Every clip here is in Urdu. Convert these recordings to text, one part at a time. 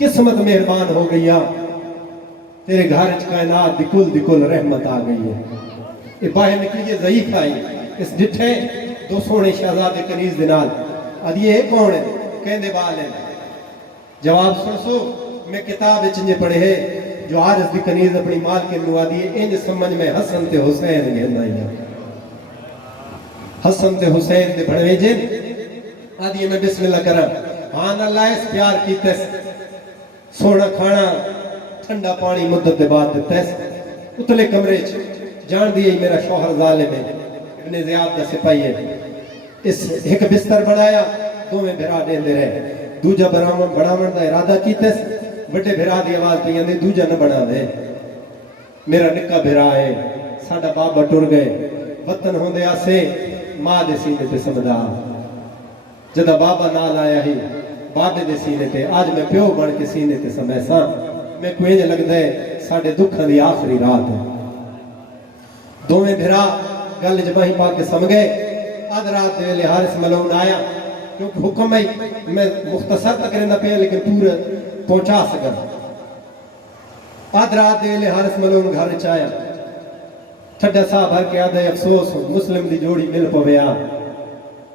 قسمت مہربان ہو گئی تیرے گھر کائنات دی کل رحمت آ گئی ہے. یہ باہر نکلیے ضعیف آئی اس ڈٹھے دو سونے شہزادے کنیز دنال ادھی یہ کون ہے کہندے بال ہیں جواب سن سو میں کتاب چنجے پڑھے ہے جو عارض دی کنیز اپنی مال کے نوا دیئے انج سمجھ میں حسن تے حسین گھندا ہی حسن تے حسین دے بڑھوے جن آدھی میں بسم اللہ کرا آن اللہ اس پیار کی تیس سونا کھانا ٹھنڈا پانی مدت دے بعد دیتا ہے اتلے کمرے جان دیئے میرا شوہر ظالم ہے ابن زیاد دا سپاہی ہے اس ایک بستر بنایا دو میں بھرا دین دے رہے دوجہ بڑھامن دا ارادہ کیتے بڑے بھرا دی آواز پہ یاندے دوجہ نہ بنا دے میرا نکا بھرا ہے ساڑھا بابا ٹر گئے وطن ہوندے آسے ماں دے سینے پہ سمدھا جدہ بابا نال آیا ہی بابے دے سینے پہ آج میں پیو بڑھ کے سینے پہ سمیسا میں کوئی جے لگ دے ساڑھے دکھا دی آخری رات ہے دو میں بھرا گل جباہی پا کے سم گئے آدھ رات دے لے حارس ملون آیا کیونکہ حکم ہے میں مختصر تک رہنا پہ لیکن پورا پہنچا سکر آدھ رات دے لے حارس ملون گھر چایا ٹھڈا صاحب ہر کے آدھے افسوس مسلم دی جوڑی مل پویا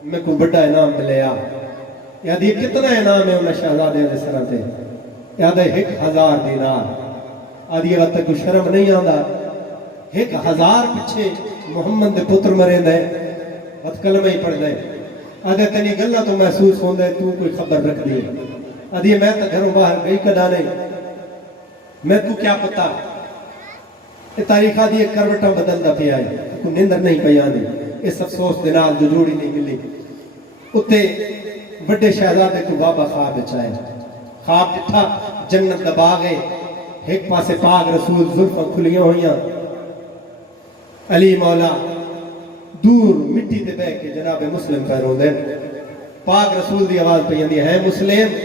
میں کو بڑا انعام ملیا یاد یہ کتنا انعام ہے انہیں شہزادے دے سرہ تے یاد ہے 1000 دینار آدھی وقت کو شرم نہیں آندا 1000 پچھے محمد دے پتر مرے دے وقت کلمہ ہی پڑھ دے آدھے تنی گلہ تو محسوس ہوں دے تو کوئی خبر رکھ دی آدھی میں تو گھروں باہر گئی کدا نہیں میں کو کیا پتا یہ تاریخ آدھی ایک کروٹا بدل دا پہ آئی کو نندر نہیں پہ آنی اس افسوس دنال جو جوڑی نہیں ملی اتے بڑے شہزادے کو بابا خواب چاہے خواب جتھا جنت دباغے ایک پاسے پاک رسول ظلفہ کھلیاں ہوئیاں علی مولا دور مٹی دے بے کے جناب مسلم پیروں دے پاک رسول دی آواز پہ یندی ہے مسلم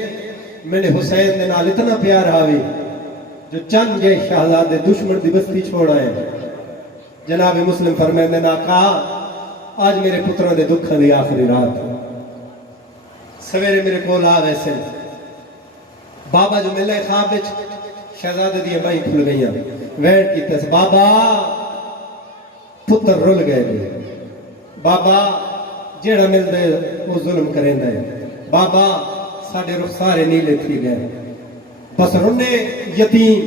میں نے حسین دے نال اتنا پیار آوی جو چند جے شہزادے دشمن دی بستی چھوڑا ہے جناب مسلم فرمائن نے کہا آج میرے پتروں دے دکھاں دی آخری رات سویرے میرے کول آ ویسے بابا جو ملے خواب وچ شہزادے دی بائی کھل گئیاں ویٹ کی تس بابا پتر رول گئے دے بابا جیڑا مل دے وہ ظلم کریں دے بابا ساڑھے رخسارے نیلے تھی گئے بس رنے یتیم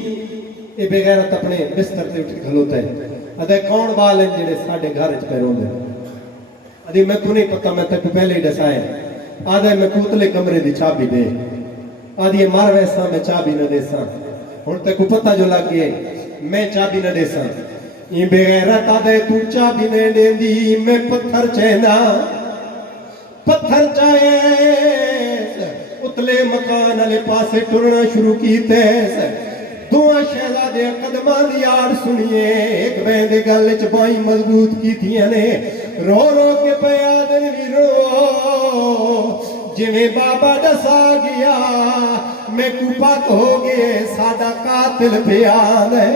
اے بغیرت اپنے بستر تے اٹھ کھلوتا ہے ادھے کون بال ہیں جنہیں ساڑھے گھر اچھ پیروں دے ادھے میں کو نہیں پتا میں تک پہلے ہی ڈسائے آدھے میں کوتلے کمرے دی چابی دے آدھے مار ویسا میں چابی نہ دے سا ہون تے کو پتہ جو لگے میں چابی نہ دے سا یہ بغیرت آدھے تو چابی نہ دے دی میں پتھر چہنا پتھر چاہے اتلے مکان علی پاسے ٹرنا شروع کیتے دعا شہزادے قدمان دی آڑ سنیے ایک بیندے گل چپائی مضبوط کی تھی نے رو رو کے پیادن بھی رو جویں بابا ڈسا گیا میں کوپاک ہو گئے سادہ قاتل پیاد ہے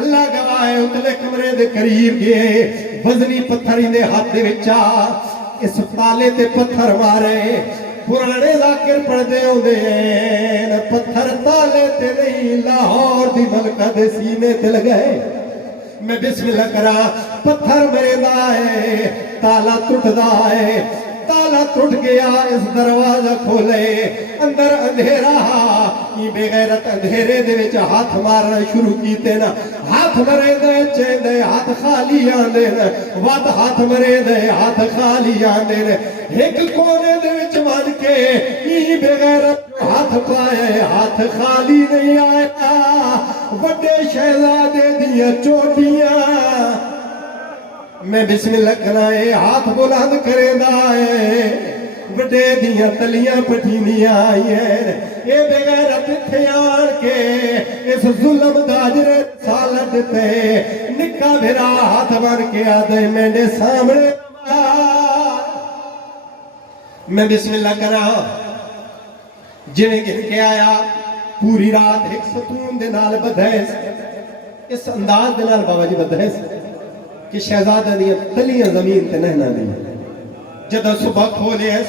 اللہ گواہ اتلے کمرے دے قریب گئے وزنی پتھر اندے ہاتھ دے وچا اس تالے تے پتھر مارے پرانے ذاکر پڑھ دے ہوں دے پتھر تالے تے نہیں لاہور دی ملکہ دے سینے تے لگئے میں بسم اللہ کرا پتھر مرے دائے تالا ٹوٹ دائے تالا ٹوٹ گیا اس دروازہ کھولے اندر اندھیرا یہ بغیرت اندھیرے دے وچ ہاتھ مارنا شروع کیتے نا ہاتھ مرے دے چیندے ہاتھ خالی آندے نا وات ہاتھ مرے دے ہاتھ خالی آندے نا ایک کونے دے وچ مان کے یہ بغیرت ہاتھ پائے ہاتھ خالی نہیں آیا بڑے شہزادے دیا چوٹیاں میں بسم اللہ کرائے ہاتھ بلند کرے دائے بڑے دیا تلیاں پٹھینیاں آئی ہیں اے بغیرت تھے آن کے اس ظلم داجر سالت تے نکا بھرا ہاتھ بن کے آدھے میں نے سامنے میں بسم اللہ کرا جنہیں گن کے آیا پوری رات ایک ستون دے نال بدھائے اس انداز دے نال بابا جی بدھائے کہ شہزادہ دیا تلیاں زمین تے نہنا دی جدہ صبح کھولے ہیں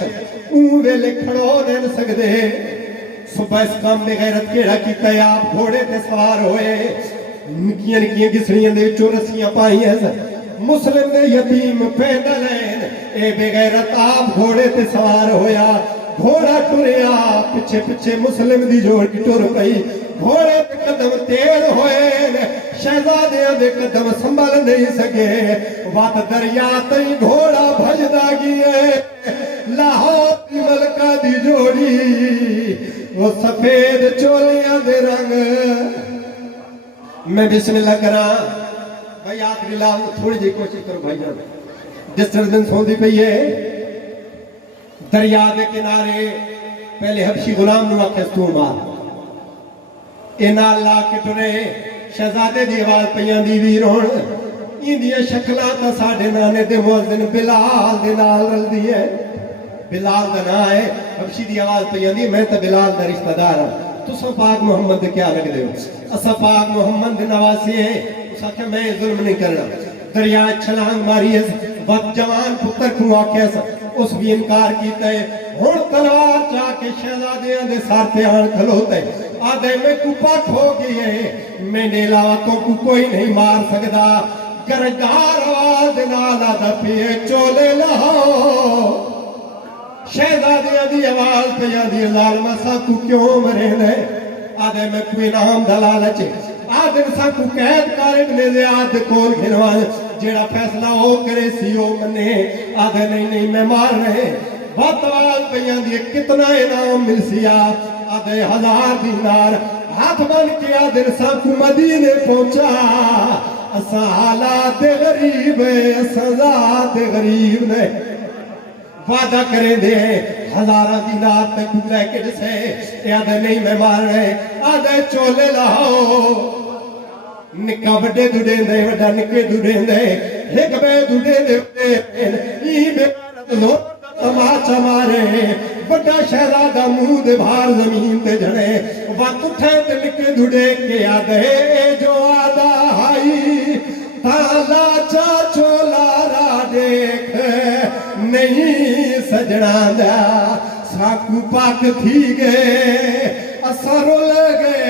اون ویلے کھڑو دین سکدے صبح اس کام بے غیرت کیڑا کیتا ہے آپ گھوڑے تے سوار ہوئے نکیاں نکیاں گسڑیاں دے وچوں رسیاں پائی ہیں مسلم دے یتیم پیدل ہیں اے بے غیرت آپ گھوڑے تے سوار ہویا گھوڑا ٹریا پچھے پچھے مسلم دی جوڑی ٹر پئی گھوڑے تے قدم تیز ہوئے شہزادیاں دے قدم سنبھل نہیں سکے وات دریا تئی گھوڑا بھجدا گئے لاہور دی ملکہ دی جوڑی وہ سفید چولیاں دے رنگ میں بسم اللہ کرا بھائی آخری لاؤ تھوڑی جی کوشش کرو بھائی جان ڈسٹربنس ہوندی پئی ہے دریا دے کنارے پہلے حبشی غلام نو آکھے ستون مار اینا اللہ کے ٹرے شہزادے دی آواز پیاں دی ویر ہون اندیاں شکلاں تا ساڑھے نانے دے موزن بلال دے نال رل دی ہے بلال دا نا ہے حبشی دی آواز پیاں دی میں تا بلال دا رشتہ دار ہوں تو سا پاک محمد دے کیا لگ دے ہو اسا پاک محمد دے نواسی ہے اسا کہ میں ظلم نہیں کرنا دریا چھلانگ ماری ہے وقت جوان پتر کو آکے اس بھی انکار کیتا ہے ہون تلوار چاہ کے شہزادیاں دے سار پہ آن کھلوتا ہے آدھے میں کو پاک ہو گئی ہے میں نے علاوہ کو کوئی نہیں مار سکتا گرگار آواز نالا دا پیے چولے لہو شہزادیاں دی آواز پہ دی ظالمہ سا کو کیوں مرے نے آدھے میں کوئی نام دلالہ چے آدھے سا کو قید کارے نے زیاد کول گھنوان جیڑا فیصلہ ہو کرے سیو منے آدھے نہیں میں مار رہے بات آواز پیاں دی کتنا انعام مل سیا آدھے 1000 دینار ہاتھ بن کے آدھے سا کو مدینے پہنچا اسا حالات غریب ہے اسا ذات غریب نے وعدہ کریں دے 1000 دینار تک گزرے کے جسے آدھے نہیں میں مار رہے آدھے چولے لاؤ نکا بڑے دوڑے دے وڈا نکے دوڑے دے ایک بے دوڑے دے ای بے لوگ تماچا مارے بڑا شہزادہ منہ دے بھار زمین تے جھڑے وقت اٹھے تے نکے دوڑے کے آدھے جو آدھا ہائی تالا چاچو لارا دیکھ نہیں سجڑا دا ساکو پاک تھی گئے اثر لگے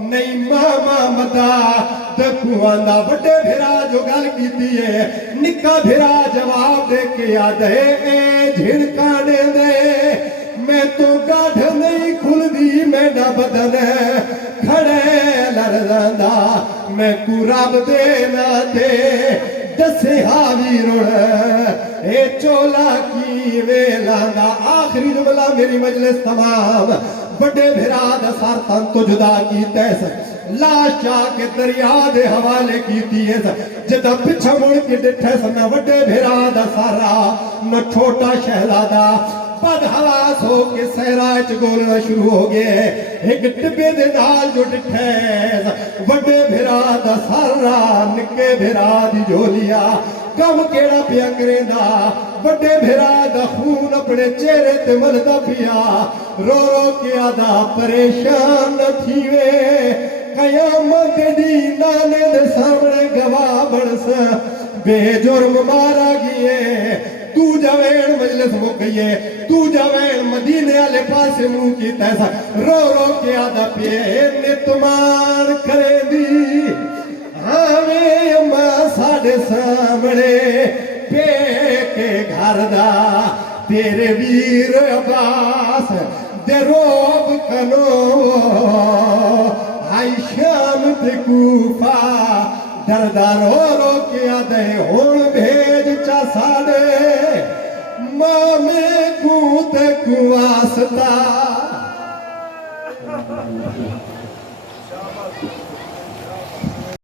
نہیں ماما مدا دکھواندہ بڑے بھیرا جو گل کی دیئے نکا بھیرا جواب دے کے آدھے اے جھڑکانے دے میں تو گاڑھ نہیں کھل دی میں نہ بدن کھڑے لرزاندہ میں کو رب دینا دے دسے حاوی روڑ اے چولا کی ویلاندہ آخری جملہ میری مجلس تمام بڑے بھراد سار تن تو جدا کی تیس لاش چاہ کے دریا دے حوالے کی تیز جدہ پچھا مڑ کے ڈٹھے سنا بڑے بھراد سارا نہ چھوٹا شہزادہ بد حواس ہو کے سہراج گولنا شروع ہو گئے ایک ٹبے دے نال جو ڈٹھے بڑے بھراد سارا نکے بھراد جو لیا کم کیڑا پیا کریں دا بڑے بھیرا دا خون اپنے چہرے تے ملدا پیا رو رو کے آدھا پریشان نہ تھیوے قیامت دی نانے دے سامنے گواہ بڑس بے جرم مارا گئے تو جوین مجلس ہو گئیے تو جوین مدینے والے پاسے منہ کی تیسا رو رو کے آدھا پیے نتمان کرے دی ہمیں اماں ساڑھے سامنے پے کے گھر دا تیرے ویر عباس دے روب کنو آئی شام تے کوفہ دردہ رو رو کے آدھے ہون بھیج چا ساڑھے ماں میں کو تے کو آستا